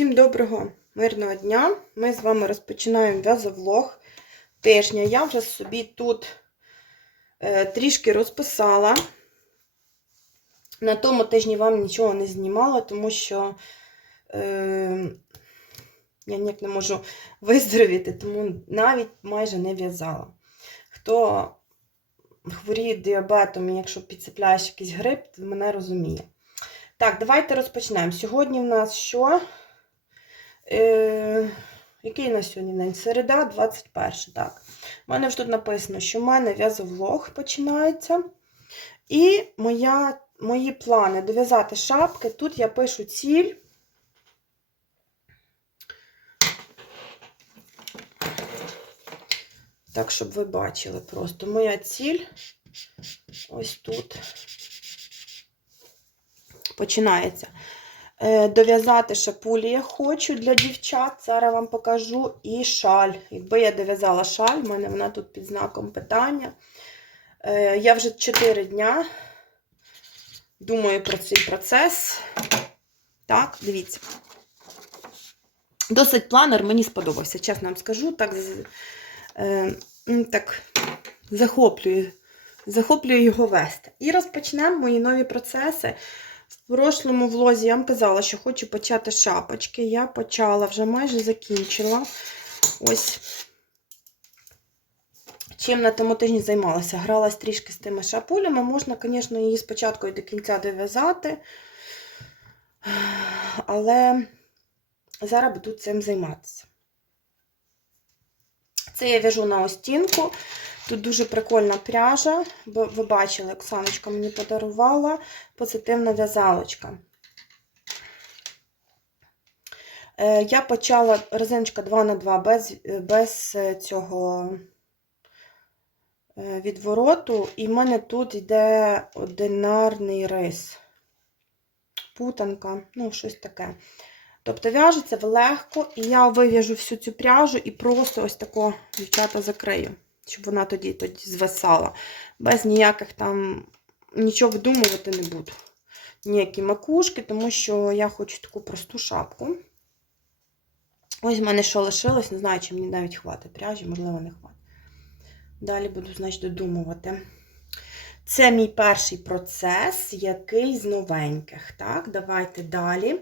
Всім доброго мирного дня! Ми з вами розпочинаємо в'язовлог тижня. Я вже собі тут е, трішки розписала. На тому тижні вам нічого не знімала, тому що е, я ніяк не можу виздоровіти, тому навіть майже не в'язала. Хто хворіє діабетом якщо підцепляєш якийсь грип, мене розуміє. Так, давайте розпочнемо. Сьогодні в нас що? Е, який у нас сьогодні день? Середа, 21. Так. У мене вже тут написано, що в мене в'язовлог починається. І моя, мої плани дов'язати шапки. Тут я пишу ціль. Так, щоб ви бачили просто. Моя ціль ось тут починається. Е, Дов'язати шапулі я хочу для дівчат. Зараз вам покажу. І шаль. Якби я дов'язала шаль, в мене вона тут під знаком питання. Е, Я вже 4 дня думаю про цей процес. Так, дивіться. Досить планер мені сподобався, чесно вам скажу. Так, е, так захоплює, захоплює його вести. І розпочнемо мої нові процеси. В прошлому влозі я вам казала, що хочу почати шапочки. Я почала, вже майже закінчила. Ось чим на тому тижні займалася. Гралась трішки з тими шапулями. Можна, звісно, її спочатку і до кінця дов'язати. Але зараз буду цим займатися. Це я в'яжу на остінку. Тут дуже прикольна пряжа, бо ви бачили, Оксаночка мені подарувала позитивна в'язалочка. Е, Я почала резиночка 2х2 без, без цього е, відвороту, і в мене тут йде одинарний рис. Путанка, ну, щось таке. Тобто в'яжеться легко, і я вив'яжу всю цю пряжу і просто ось тако, дівчата, закрию щоб вона тоді тоді звисала. Без ніяких там нічого видумувати не буду. Ніякі макушки, тому що я хочу таку просту шапку. Ось в мене що лишилось, не знаю, чи мені навіть хватить пряжі, можливо, не хватить. Далі буду, значить, додумувати. Це мій перший процес, який з новеньких. Так, давайте далі.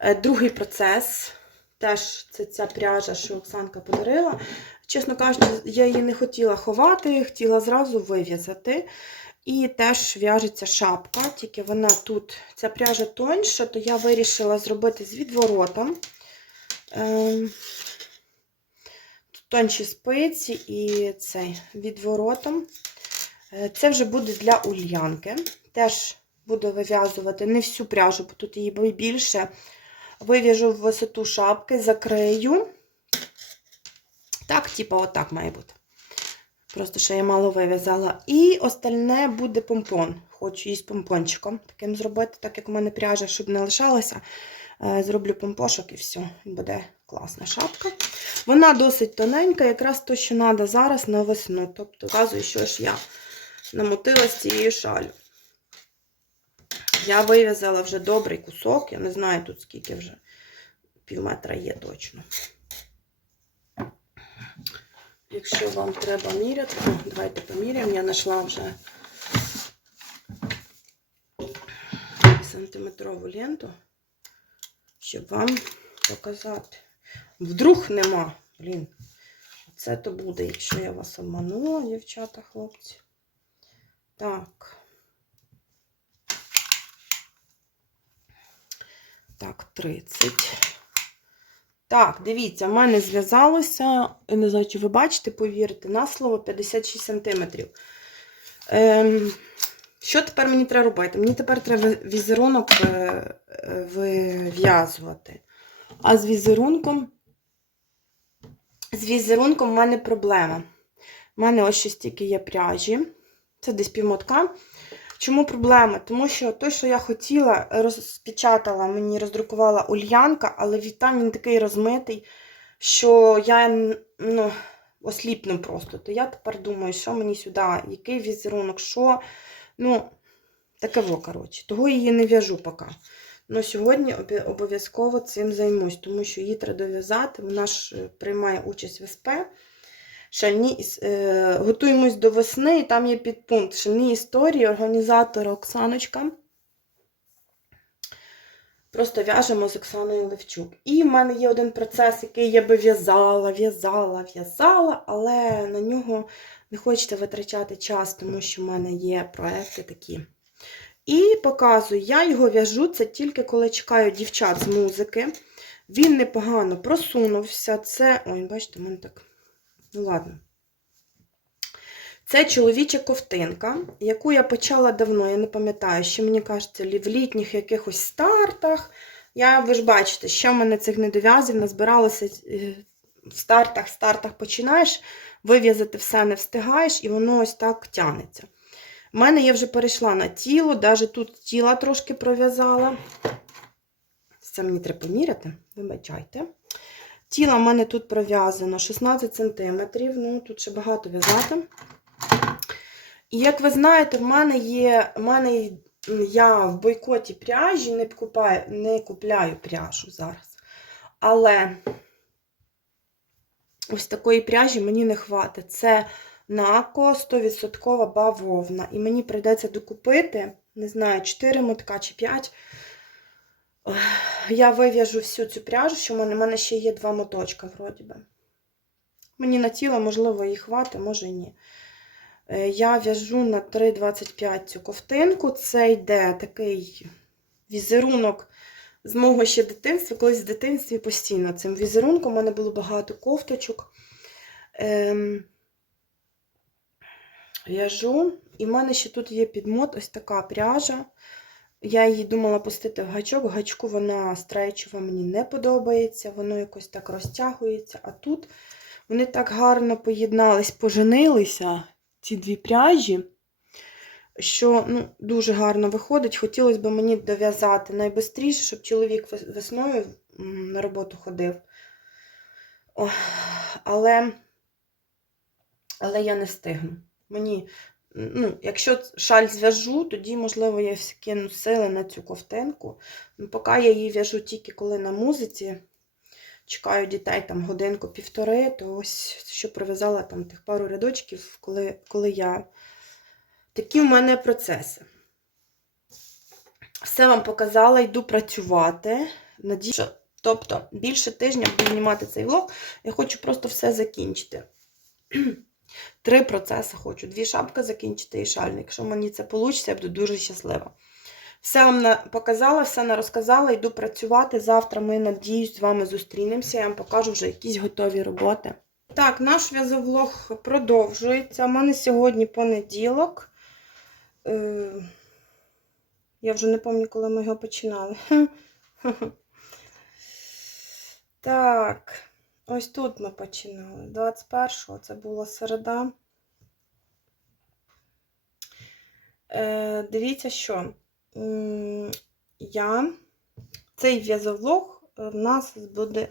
Е, другий процес Теж це ця пряжа, що Оксанка подарила. Чесно кажучи, я її не хотіла ховати, хотіла зразу вив'язати. І теж в'яжеться шапка, тільки вона тут, ця пряжа тоньша, то я вирішила зробити з відворотом. Ем, тут тонші спиці і цей відворотом. Е, це вже буде для ульянки. Теж буду вив'язувати не всю пряжу, бо тут її більше. Вив'яжу в висоту шапки, закрию. Так, типу, отак має бути. Просто що я мало вив'язала. І остальне буде помпон. Хочу її з помпончиком таким зробити, так як у мене пряжа, щоб не лишалася. Е, зроблю помпошок і все. Буде класна шапка. Вона досить тоненька, якраз то, що треба зараз на весну. Тобто, показую, що ж я намотила з цією шалю. Я вив'язала вже добрий кусок, я не знаю тут скільки вже пів метра є точно. Якщо вам треба міряти, давайте поміряємо. Я знайшла вже сантиметрову ленту, щоб вам показати. Вдруг нема, блін. Це то буде, якщо я вас обманула, дівчата, хлопці. Так. Так, 30. Так, дивіться, в мене зв'язалося, не знаю, чи ви бачите, повірте, на слово 56 см. Ем, що тепер мені треба робити? Мені тепер треба візерунок е, вив'язувати. А з візерунком, з візерунком в мене проблема. У мене ось ще стільки є пряжі. Це десь півмотка. Чому проблема? Тому що той, що я хотіла, розпечатала, мені роздрукувала ульянка, але там він такий розмитий, що я ну, осліпну просто. То я тепер думаю, що мені сюди, який візерунок, що. Ну, таке во, коротше. Того її не в'яжу поки. Ну, сьогодні обов'язково цим займусь, тому що її треба дов'язати. Вона ж е, приймає участь в СП. Шальні, е, готуємось до весни, і там є підпункт Шальні історії організатора Оксаночка. Просто в'яжемо з Оксаною Левчук. І в мене є один процес, який я би в'язала, в'язала, в'язала, але на нього не хочете витрачати час, тому що в мене є проекти такі. І показую, я його в'яжу це тільки коли чекаю дівчат з музики. Він непогано просунувся. Це. Ой, бачите, в мене так. Ну, ладно. Це чоловіча ковтинка, яку я почала давно, я не пам'ятаю, ще мені кажеться, в літніх якихось стартах. Я, ви ж бачите, ще в мене цих недов'язів назбиралося е, в стартах, стартах починаєш, вив'язати все не встигаєш, і воно ось так тянеться. У мене я вже перейшла на тіло, навіть тут тіла трошки пров'язала. Це мені треба поміряти, вибачайте. Тіло в мене тут пров'язано 16 см, ну тут ще багато в'язати. І як ви знаєте, в мене є, в мене я в бойкоті пряжі не купаю, не купляю пряжу зараз. Але ось такої пряжі мені не хватить. Це нако 100% бавовна. І мені прийдеться докупити, не знаю, 4 мотка чи 5. Я вив'яжу всю цю пряжу, що в мене, в мене ще є два моточка, вроді би. Мені на тіло, можливо, її хватить, може і ні. Е, Я в'яжу на 3,25 цю ковтинку. Це йде такий візерунок з мого ще дитинства. Колись в дитинстві постійно цим візерунком у мене було багато кофточок. Ем, в'яжу. І в мене ще тут є підмот, ось така пряжа. Я її думала пустити в гачок. Гачку вона стрейчова, мені не подобається, воно якось так розтягується. А тут вони так гарно поєднались, поженилися, ці дві пряжі, що ну, дуже гарно виходить. Хотілося б мені дов'язати найбистріше, щоб чоловік весною на роботу ходив. Але, але я не встигну. Мені ну, якщо шаль зв'яжу, тоді, можливо, я кину сили на цю ковтинку. Ну, поки я її в'яжу тільки коли на музиці, чекаю дітей там годинку-півтори, то ось що прив'язала там тих пару рядочків, коли, коли я. Такі в мене процеси. Все вам показала, йду працювати. Надію, тобто, більше тижня буду знімати цей влог. Я хочу просто все закінчити. Три процеси хочу. Дві шапки закінчити і шальник. Якщо мені це вийде, я буду дуже щаслива. Все вам показала, все не розказала, йду працювати. Завтра ми, надіюсь, з вами зустрінемося. Я вам покажу вже якісь готові роботи. Так, наш в'язовлог продовжується. У мене сьогодні понеділок. Е, Я вже не пам'ятаю, коли ми його починали. Так. Ось тут ми починали. 21-го це була середа. Е, дивіться, що я цей в'язовлог е, в нас буде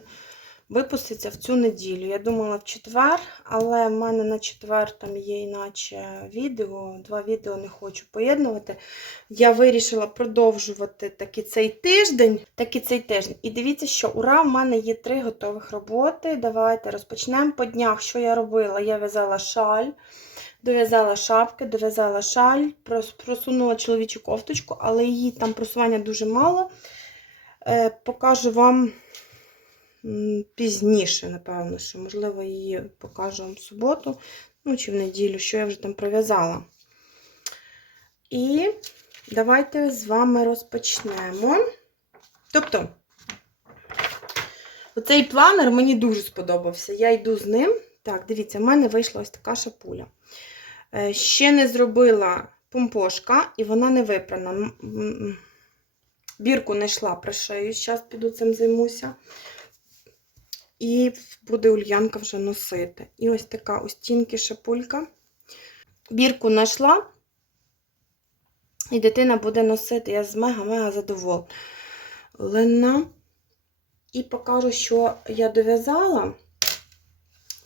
випуститься в цю неділю. Я думала в четвер, але в мене на четвер там є іначе відео. Два відео не хочу поєднувати. Я вирішила продовжувати таки цей тиждень. Таки цей тиждень. І дивіться, що ура, в мене є три готових роботи. Давайте розпочнемо. По днях, що я робила? Я в'язала шаль. Дов'язала шапки, дов'язала шаль, просунула чоловічу кофточку, але її там просування дуже мало. Е, покажу вам пізніше, напевно, що, можливо, її покажу вам в суботу, ну чи в неділю, що я вже там пров'язала. І давайте з вами розпочнемо. Тобто, оцей планер мені дуже сподобався. Я йду з ним. Так, дивіться, в мене вийшла ось така шапуля. Е, Ще не зробила помпошка, і вона не випрана. Бірку не йшла пришию, зараз піду цим займуся. І буде Ульянка вже носити. І ось така ось тінки шапулька. Бірку знайшла, і дитина буде носити. Я з мега-мега задоволена. І покажу, що я дов'язала.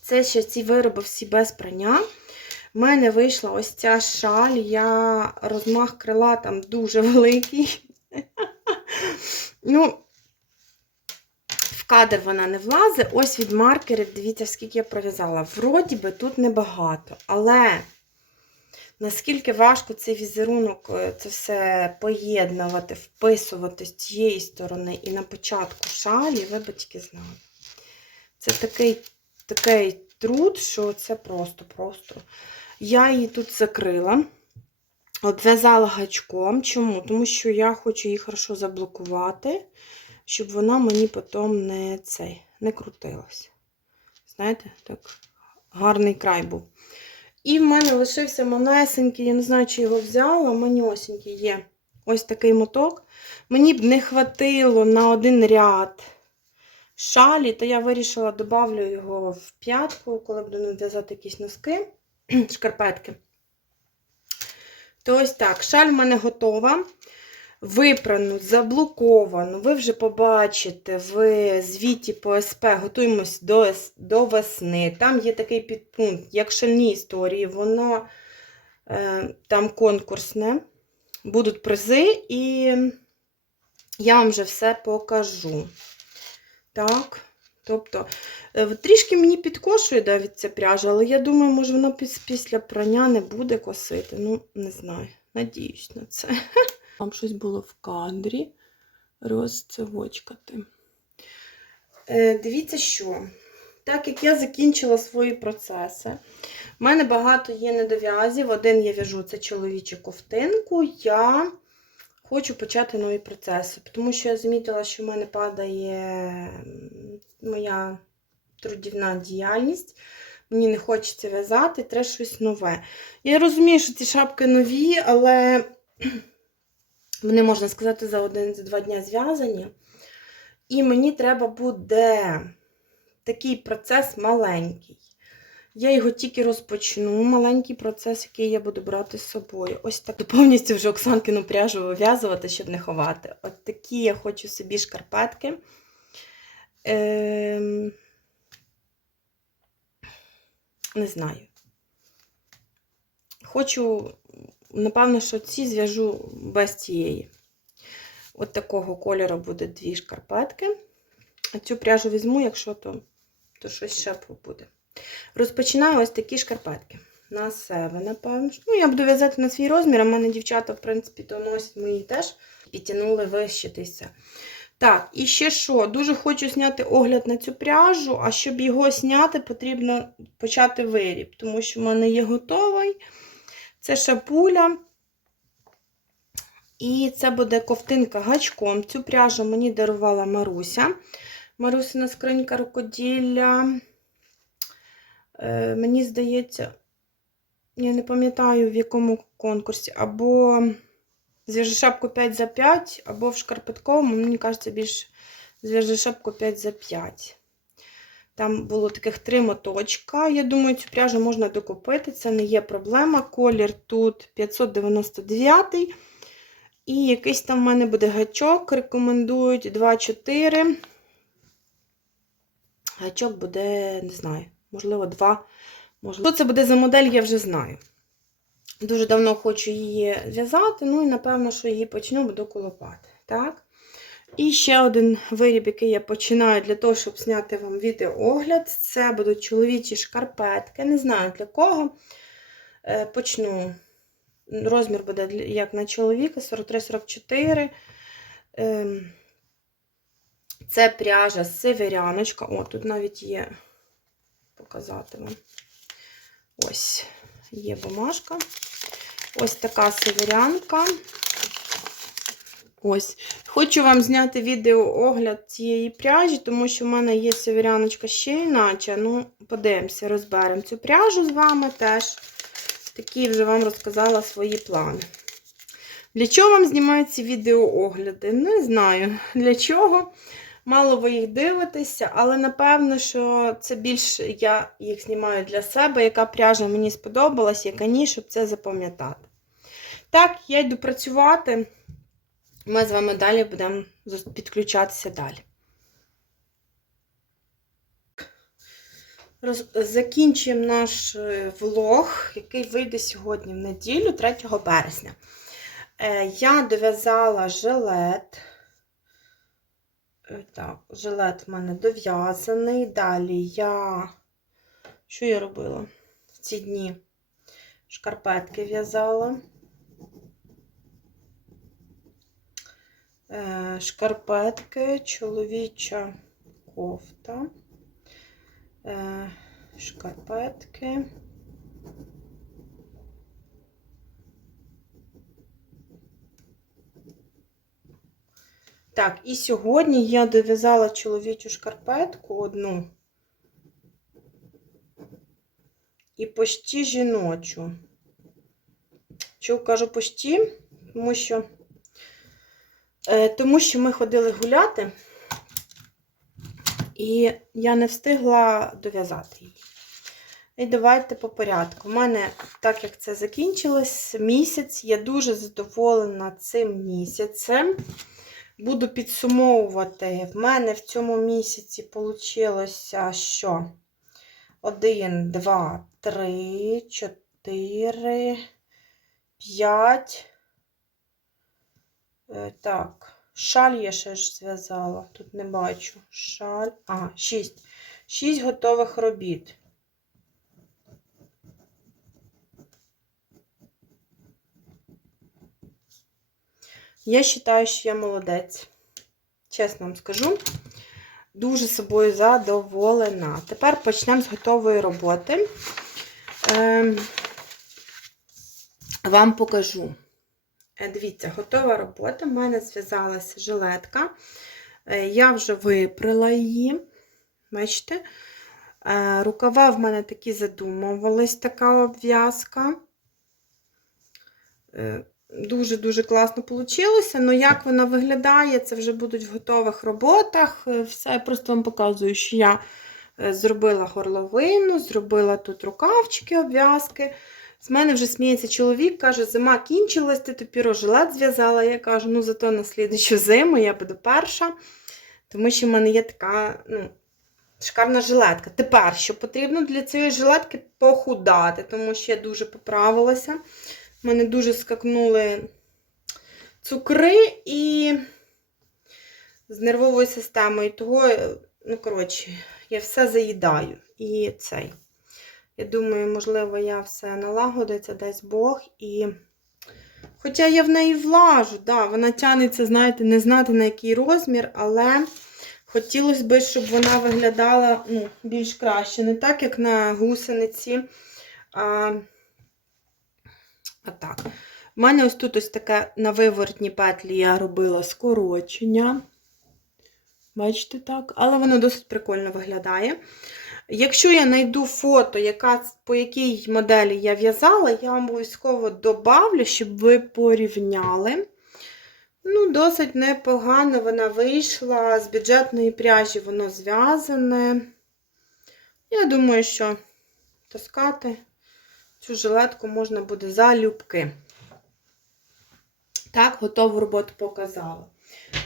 Це ще ці вироби всі без прання. У мене вийшла ось ця шаль. Я розмах крила там дуже великий. Ну, кадр вона не влазить. Ось від маркерів, дивіться, скільки я пров'язала. Вроді би тут небагато, але наскільки важко цей візерунок, е, це все поєднувати, вписувати з цієї сторони і на початку шалі, ви б тільки знали. Це такий, такий труд, що це просто-просто. Я її тут закрила. Обв'язала гачком. Чому? Тому що я хочу її хорошо заблокувати, щоб вона мені потім не цей, не крутилась. Знаєте, так гарний край був. І в мене лишився манесенький, я не знаю, чи його взяла, маньосенький є. Ось такий моток. Мені б не хватило на один ряд шалі, то я вирішила, добавлю його в п'ятку, коли буду нав'язати якісь носки, шкарпетки. То ось так, шаль в мене готова. Випрану, заблоковану. Ви вже побачите в звіті по СП, готуємось до, до весни. Там є такий підпункт, як шальні історії, воно е, там конкурсне. Будуть призи, і я вам вже все покажу. Так, тобто, е, трішки мені підкошує навіть ця пряжа, але я думаю, може вона піс- після прання не буде косити. Ну, не знаю. Надіюсь на це. Там щось було в кадрі розцевочкати. Е, дивіться, що. Так як я закінчила свої процеси, в мене багато є недов'язів. Один я в'яжу це чоловічу ковтинку. Я хочу почати нові процеси, тому що я замітила, що в мене падає моя трудівна діяльність. Мені не хочеться в'язати, треба щось нове. Я розумію, що ці шапки нові, але вони, можна сказати, за один-два дня зв'язані. І мені треба буде такий процес маленький. Я його тільки розпочну, маленький процес, який я буду брати з собою. Ось так повністю вже Оксанкину пряжу вив'язувати, щоб не ховати. От такі я хочу собі шкарпетки. Ем... Не знаю. Хочу, напевно, що ці зв'яжу без цієї. От такого кольору буде дві шкарпетки. А цю пряжу візьму, якщо то, то щось ще буде. Розпочинаю ось такі шкарпетки. На себе, напевно. Ну, я буду в'язати на свій розмір, а в мене дівчата, в принципі, то носять мої теж підтягнули вищитися. Так, і ще що? Дуже хочу зняти огляд на цю пряжу, а щоб його зняти, потрібно почати виріб, тому що в мене є готовий. Це шапуля. І це буде ковтинка гачком. Цю пряжу мені дарувала Маруся. Марусина скринька рукоділля. Е, мені здається, я не пам'ятаю, в якому конкурсі, або зв'яжи шапку 5 за 5, або в шкарпетковому, мені кажеться, більш зв'яжи шапку 5 за 5. Там було таких три моточка. Я думаю, цю пряжу можна докупити, це не є проблема. Колір тут 599. І якийсь там в мене буде гачок, рекомендують 2-4. Гачок буде, не знаю, можливо, 2. Можливо, що це буде за модель, я вже знаю. Дуже давно хочу її в'язати, ну і напевно, що її почну, буду колопати. Так? І ще один виріб, який я починаю для того, щоб зняти вам відеоогляд. Це будуть чоловічі шкарпетки. Не знаю для кого. Е, Почну. Розмір буде як на чоловіка 43-44. Ем, Це пряжа северяночка. О, тут навіть є показати вам. Ось є бумажка. Ось така северянка. Ось. Хочу вам зняти відеоогляд цієї пряжі, тому що в мене є северяночка ще іначе. Ну, подивимося, розберемо цю пряжу з вами теж. Такі вже вам розказала свої плани. Для чого вам знімають ці відеоогляди? Не знаю для чого. Мало ви їх дивитеся, але напевно, що це більше я їх знімаю для себе, яка пряжа мені сподобалась, яка ні, щоб це запам'ятати. Так, я йду працювати. Ми з вами далі будемо підключатися далі. Роз... Закінчуємо наш е, влог, який вийде сьогодні в неділю, 3 березня. Е, Я дов'язала жилет. Е, Так, жилет в мене дов'язаний. Далі я. Що я робила в ці дні? Шкарпетки в'язала. Шкарпетки, чоловіча кофта. Е, Шкарпетки. Так, і сьогодні я дов'язала чоловічу шкарпетку одну. І почти жіночу. Чому кажу почти? Тому що, е, тому що ми ходили гуляти, і я не встигла дов'язати її. І давайте по порядку. У мене, так як це закінчилось, місяць, я дуже задоволена цим місяцем. Буду підсумовувати. В мене в цьому місяці вийшло, що 1, 2, 3, 4, 5. Е, Так, шаль я ще ж зв'язала. Тут не бачу. Шаль. А, 6. 6 готових робіт. Я вважаю, що я молодець. Чесно вам скажу. Дуже собою задоволена. Тепер почнемо з готової роботи. Ем, вам покажу. Е, Дивіться, готова робота. У мене зв'язалася жилетка. Е, Я вже випрала її. Бачите? Е, Рукава в мене такі задумувались, така обв'язка. Дуже-дуже класно вийшло. Ну, як вона виглядає, це вже будуть в готових роботах. Все, я просто вам показую, що я зробила горловину, зробила тут рукавчики, обв'язки. З мене вже сміється чоловік, каже, зима кінчилась, ти тепер жилет зв'язала. Я кажу, ну зато на слідчу зиму я буду перша. Тому що в мене є така ну, шикарна жилетка. Тепер, що потрібно для цієї жилетки похудати, тому що я дуже поправилася. У мене дуже скакнули цукри і з нервовою системою. Того, ну, коротше, я все заїдаю. І цей. Я думаю, можливо, я все налагодиться, дасть Бог. І... Хоча я в неї влажу, да, вона тянеться, знаєте, не знати на який розмір, але хотілося б, щоб вона виглядала ну, більш краще. Не так, як на гусениці. А... Отак. У мене ось тут ось таке на виворотній петлі я робила скорочення. Бачите, так? Але воно досить прикольно виглядає. Якщо я знайду фото, яка, по якій моделі я в'язала, я вам обов'язково добавлю, щоб ви порівняли. Ну, досить непогано вона вийшла. З бюджетної пряжі воно зв'язане. Я думаю, що таскати цю жилетку можна буде залюбки. Так, готову роботу показала.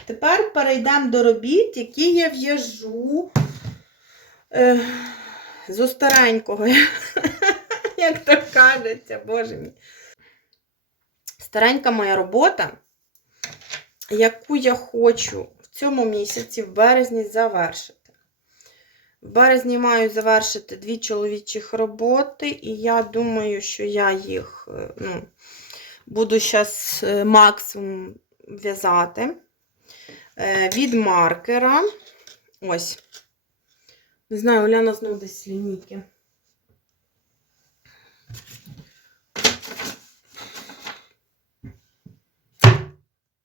Тепер перейдемо до робіт, які я в'яжу з старенького, як то кажеться, боже мій. Старенька моя робота, яку я хочу в цьому місяці, в березні, завершити. В березні маю завершити дві чоловічих роботи, і я думаю, що я їх е, ну, буду зараз максимум в'язати Е, від маркера. Ось. Не знаю, Оляна знову десь лінійки.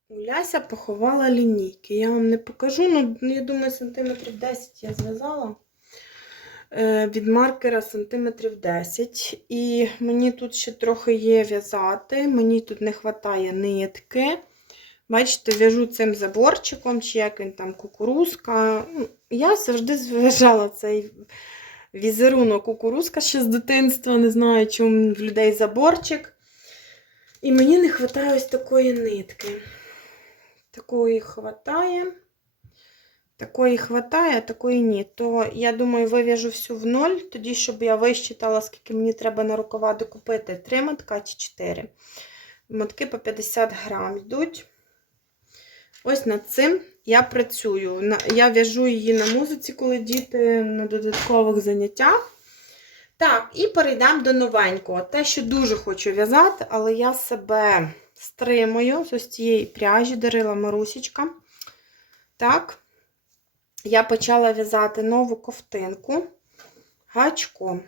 Уляся поховала лінійки. Я вам не покажу, ну, я думаю, сантиметрів 10 я зв'язала. Е, від маркера сантиметрів 10. І мені тут ще трохи є в'язати. Мені тут не вистачає нитки. Бачите, в'яжу цим заборчиком, чи як він там кукурузка. Ну, Я завжди зв'яжала цей візерунок кукурузка ще з дитинства. Не знаю, чому в людей заборчик. І мені не вистачає ось такої нитки. Такої хватає. Такої хватає, а такої ні. То я думаю, вив'яжу всю в ноль, тоді, щоб я вищитала, скільки мені треба на рукава докупити. Три мотка чи чотири. Мотки по 50 грам йдуть. Ось над цим я працюю. Я в'яжу її на музиці, коли діти на додаткових заняттях. Так, і перейдемо до новенького. Те, що дуже хочу в'язати, але я себе стримую з ось цієї пряжі, дарила Марусічка. Так, я почала в'язати нову ковтинку гачком.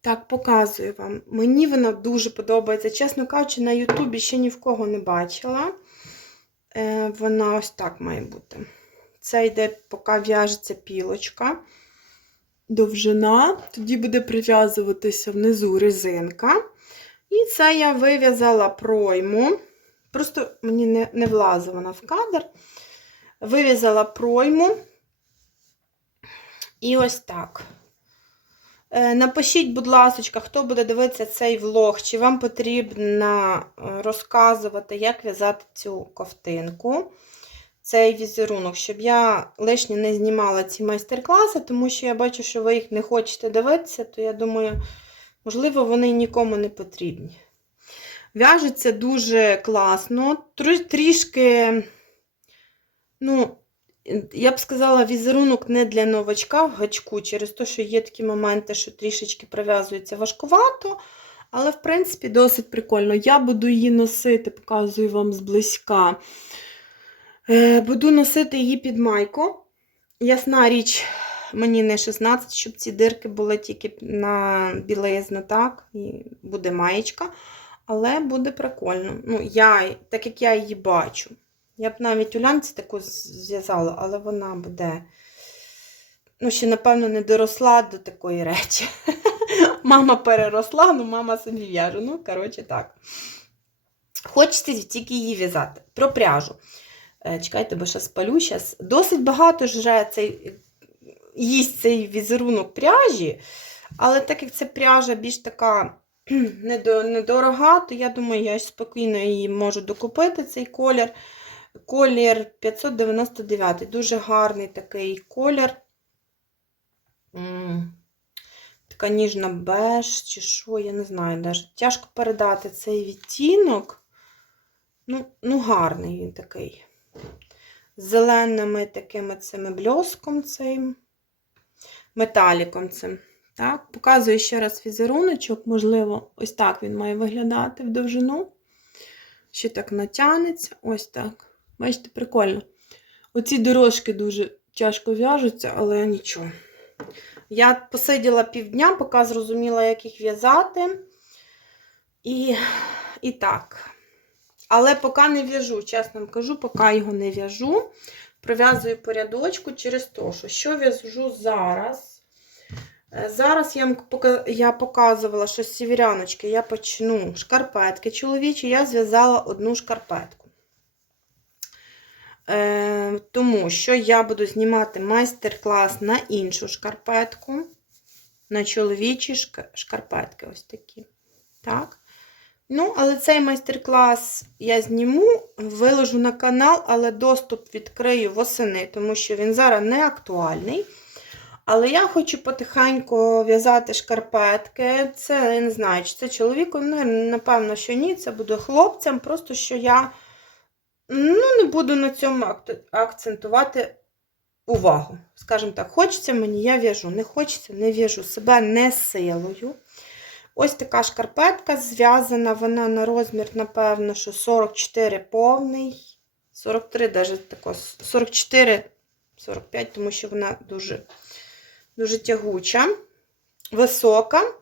Так, показую вам. Мені вона дуже подобається. Чесно кажучи, на Ютубі ще ні в кого не бачила. Е, вона ось так має бути. Це йде, поки в'яжеться пілочка. Довжина. Тоді буде прив'язуватися внизу резинка. І це я вив'язала пройму. Просто мені не, не влазила вона в кадр. Вив'язала пройму. І ось так. Е, Напишіть, будь ласка, хто буде дивитися цей влог, чи вам потрібно е, розказувати, як в'язати цю ковтинку, цей візерунок, щоб я лишнє не знімала ці майстер-класи, тому що я бачу, що ви їх не хочете дивитися, то я думаю, можливо, вони нікому не потрібні. В'яжеться дуже класно, трішки, ну, я б сказала, візерунок не для новачка в гачку, через те, що є такі моменти, що трішечки прив'язується важкувато, але, в принципі, досить прикольно. Я буду її носити, показую вам зблизька. Е, буду носити її під майку. Ясна річ, мені не 16, щоб ці дирки були тільки на білизну, так, і буде маєчка. Але буде прикольно. Ну, я, так як я її бачу. Я б навіть у лямці таку зв'язала, але вона буде. Ну, ще, напевно, не доросла до такої речі. мама переросла, ну мама собі в'яже. Ну, коротше, так. Хочеться тільки її в'язати. Про пряжу. Е, Чекайте, бо ще спалю зараз. Досить багато жре цей, їсть цей візерунок пряжі, але так як це пряжа більш така недорога, то я думаю, я спокійно її можу докупити, цей колір. Колір 599. Дуже гарний такий колір. Така ніжна беж чи що, я не знаю. Даже. Тяжко передати цей відтінок. Ну, ну гарний він такий. З зеленими такими цими бльоском цим, металіком цим. Так, показую ще раз візеруночок, можливо, ось так він має виглядати в довжину. Ще так натягнеться, ось так. Бачите, прикольно. Оці дорожки дуже тяжко в'яжуться, але нічого. Я посиділа півдня, поки зрозуміла, як їх в'язати. І, і так. Але поки не в'яжу, чесно вам кажу, поки його не в'яжу. Пров'язую по рядочку через те, що що в'яжу зараз. Е, Зараз я, я показувала, що з сівіряночки я почну шкарпетки чоловічі, я зв'язала одну шкарпетку. Е, тому що я буду знімати майстер-клас на іншу шкарпетку, на чоловічі шкарпетки ось такі. Так. Ну, але цей майстер-клас я зніму, виложу на канал, але доступ відкрию восени, тому що він зараз не актуальний. Але я хочу потихеньку в'язати шкарпетки. Це я не знаю, чи це чоловіку, ну, напевно, що ні, це буде хлопцям, просто що я ну, не буду на цьому акцентувати увагу. Скажімо так, хочеться мені, я в'яжу, не хочеться, не в'яжу. Себе не силою. It's така шкарпетка зв'язана, вона на розмір, напевно, що 44 повний, 43, навіть тако, 44, 45, тому що вона дуже, дуже тягуча, висока.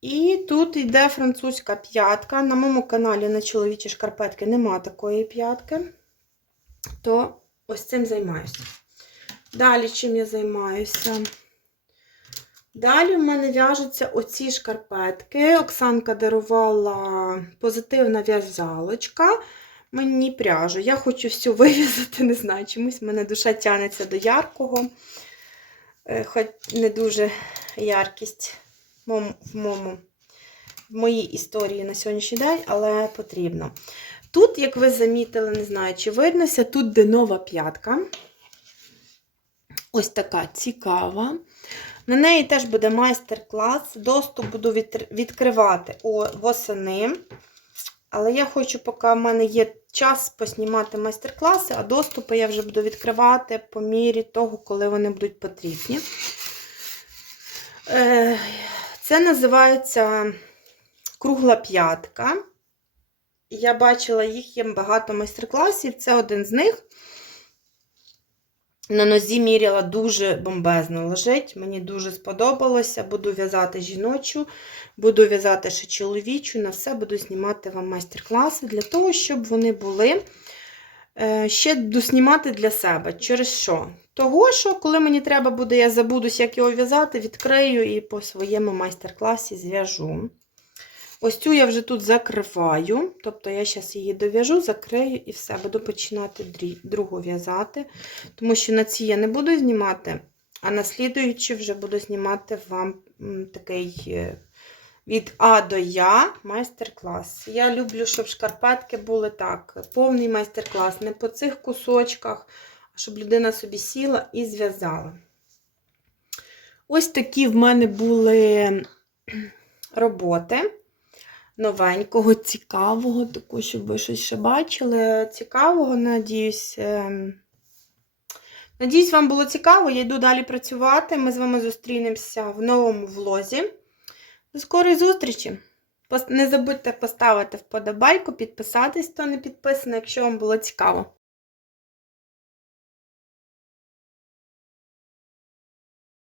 І тут йде французька п'ятка. На моєму каналі на чоловічі шкарпетки нема такої п'ятки. То ось цим займаюся. Далі чим я займаюся? Далі в мене в'яжуться оці шкарпетки. Оксанка дарувала позитивна в'язалочка. Мені пряжу. Я хочу всю вив'язати, не знаю, чомусь мене душа тягнеться до яркого. Е, Хоч не дуже яркість в моєму, в моїй історії на сьогоднішній день, але потрібно. Тут, як ви замітили, не знаю, чи виднося, тут де нова п'ятка. Ось така цікава. На неї теж буде майстер-клас. Доступ буду від- відкривати восени. Але я хочу, поки в мене є час поснімати майстер-класи, а доступи я вже буду відкривати по мірі того, коли вони будуть потрібні. Це називається кругла п'ятка. Я бачила їх є багато майстер-класів. Це один з них. На нозі міряла дуже бомбезно лежить. Мені дуже сподобалося. Буду в'язати жіночу, буду в'язати ще чоловічу. На все буду знімати вам майстер-класи для того, щоб вони були. Е, Ще доснімати для себе. Через що? Того, що коли мені треба буде, я забудусь, як його в'язати, відкрию і по своєму майстер-класі зв'яжу. Ось цю я вже тут закриваю. Тобто я зараз її дов'яжу, закрию і все. Буду починати другу в'язати. Тому що на ці я не буду знімати, а на слідуючі вже буду знімати вам такий е, від А до Я майстер-клас. Я люблю, щоб шкарпетки були так, повний майстер-клас, не по цих кусочках, а щоб людина собі сіла і зв'язала. Ось такі в мене були роботи. Новенького, цікавого, такого, щоб ви щось ще бачили. Цікавого, надіюсь. ем, Надіюсь, вам було цікаво. Я йду далі працювати. Ми з вами зустрінемося в новому влозі. До скорої зустрічі! Не забудьте поставити вподобайку, підписатись, хто не підписаний, якщо вам було цікаво.